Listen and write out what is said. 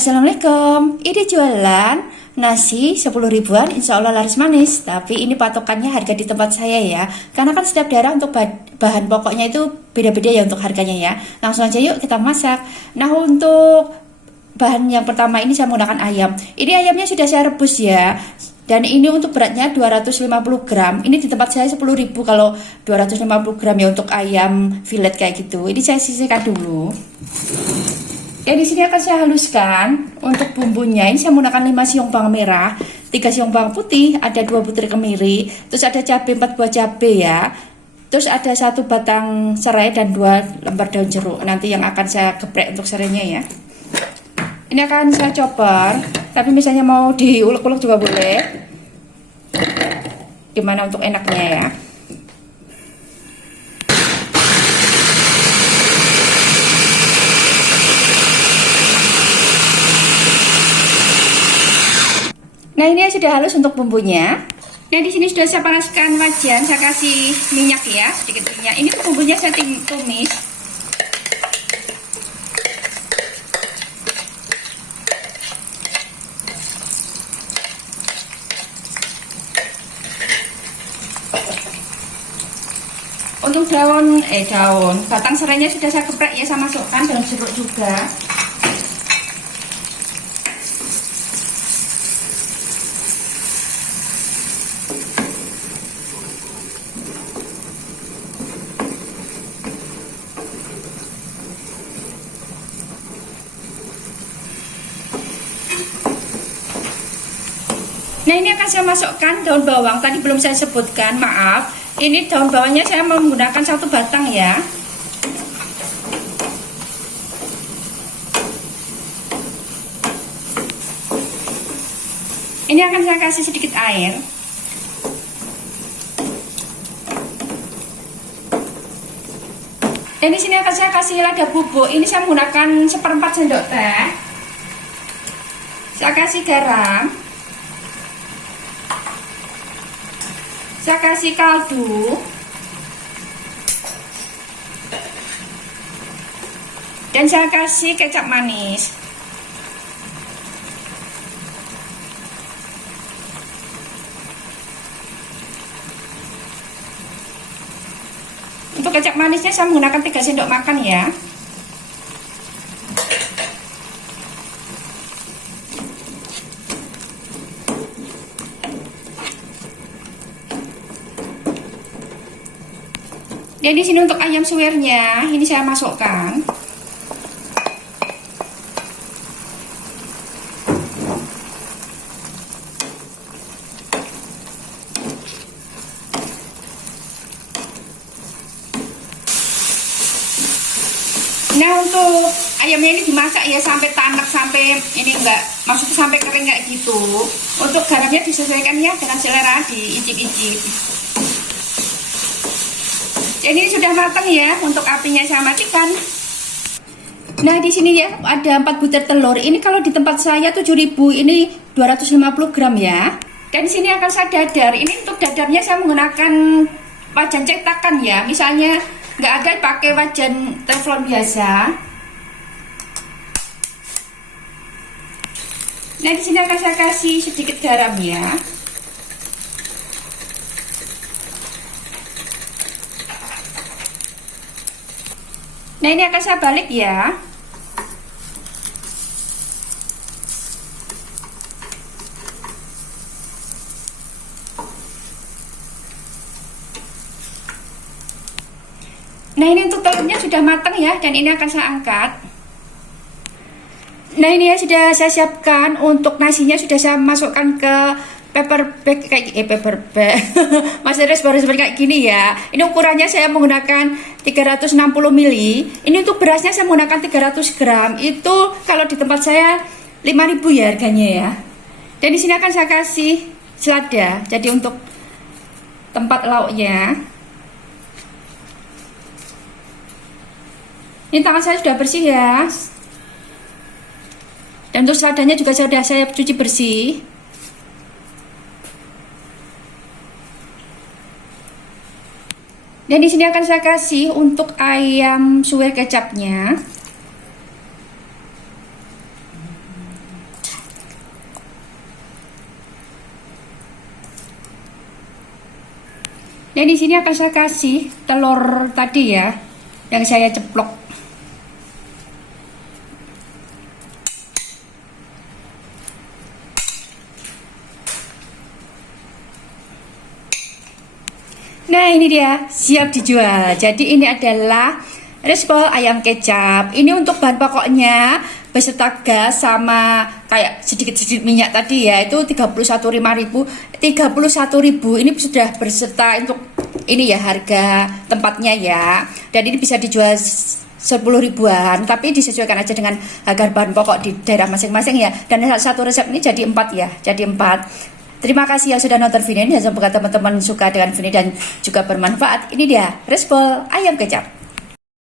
Assalamualaikum, ini jualan nasi 10 ribuan, insya Allah laris manis. Tapi ini patokannya harga di tempat saya ya, karena kan setiap daerah untuk bahan pokoknya itu beda-beda ya untuk harganya ya. Langsung aja yuk kita masak. Nah, untuk bahan yang pertama ini saya menggunakan ayam. Ini ayamnya sudah saya rebus ya. Dan ini untuk beratnya 250 gram. Ini di tempat saya 10 ribu kalau 250 gram ya untuk ayam fillet kayak gitu. Ini saya sisihkan dulu. Ya, di sini akan saya haluskan untuk bumbunya. Ini saya menggunakan 5 siung bawang merah, 3 siung bawang putih, ada 2 butir kemiri, terus ada cabai 4 buah cabai ya. Terus ada 1 batang serai dan 2 lembar daun jeruk. Nanti yang akan saya geprek untuk serainya ya. Ini akan saya chopper, tapi misalnya mau diulek-ulek juga boleh. Gimana untuk enaknya ya. Nah, ini sudah halus untuk bumbunya. Nah, di sini sudah saya panaskan wajan, saya kasih minyak ya, sedikit minyak. Ini bumbunya saya tumis. Untuk batang serainya sudah saya geprek ya, saya masukkan daun jeruk juga. Nah, ini akan saya masukkan daun bawang. Tadi belum saya sebutkan, maaf. Ini daun bawangnya saya menggunakan 1 batang ya. Ini akan saya kasih sedikit air. Dan di sini akan saya kasih lada bubuk. Ini saya menggunakan 1/4 sendok teh. Saya kasih garam. Saya kasih kaldu. Dan saya kasih kecap manis. Untuk kecap manisnya saya menggunakan 3 sendok makan ya. Dan di sini untuk ayam suwirnya, ini saya masukkan. Nah, untuk ayamnya ini dimasak ya sampai tanak, sampai ini maksudnya sampai kering kayak gitu. Untuk garamnya disesuaikan ya dengan selera, diicip-icip. Ini sudah matang ya, untuk apinya saya matikan. Nah, di sini ya ada 4 butir telur. Ini kalau di tempat saya 7.000, ini 250 gram ya. Dan di sini akan saya dadar. Ini untuk dadarnya saya menggunakan wajan cetakan ya. Misalnya nggak ada, pakai wajan teflon biasa. Nah, di sini akan saya kasih sedikit garam ya. Nah, ini akan saya balik ya. Nah, ini untuk telurnya sudah matang ya, dan ini akan saya angkat. Nah, ini ya sudah saya siapkan. Untuk nasinya sudah saya masukkan ke paper bag Mas baru seperti kayak gini ya. Ini ukurannya saya menggunakan 360 ml. Ini untuk berasnya saya menggunakan 300 gram. Itu kalau di tempat saya 5.000 ya harganya ya. Dan di sini akan saya kasih selada. Jadi untuk tempat lauknya. Ini tangan saya sudah bersih ya. Dan untuk seladanya juga sudah saya cuci bersih. Dan di sini akan saya kasih untuk ayam suwir kecapnya. Dan di sini akan saya kasih telur tadi ya, yang saya ceplok. Nah ini dia, siap dijual. Jadi ini adalah Rispol ayam kecap. Ini untuk bahan pokoknya beserta gas sama kayak sedikit-sedikit minyak tadi ya, itu 31.500. 31.000 ini sudah berserta untuk ini ya harga tempatnya ya. Dan ini bisa dijual 10 ribuan, tapi disesuaikan aja dengan harga bahan pokok di daerah masing-masing ya. Dan satu resep ini jadi 4 ya, jadi 4. Terima kasih yang sudah nonton video ini. Semoga teman-teman suka dengan video dan juga bermanfaat. Ini dia Rispol ayam kecap.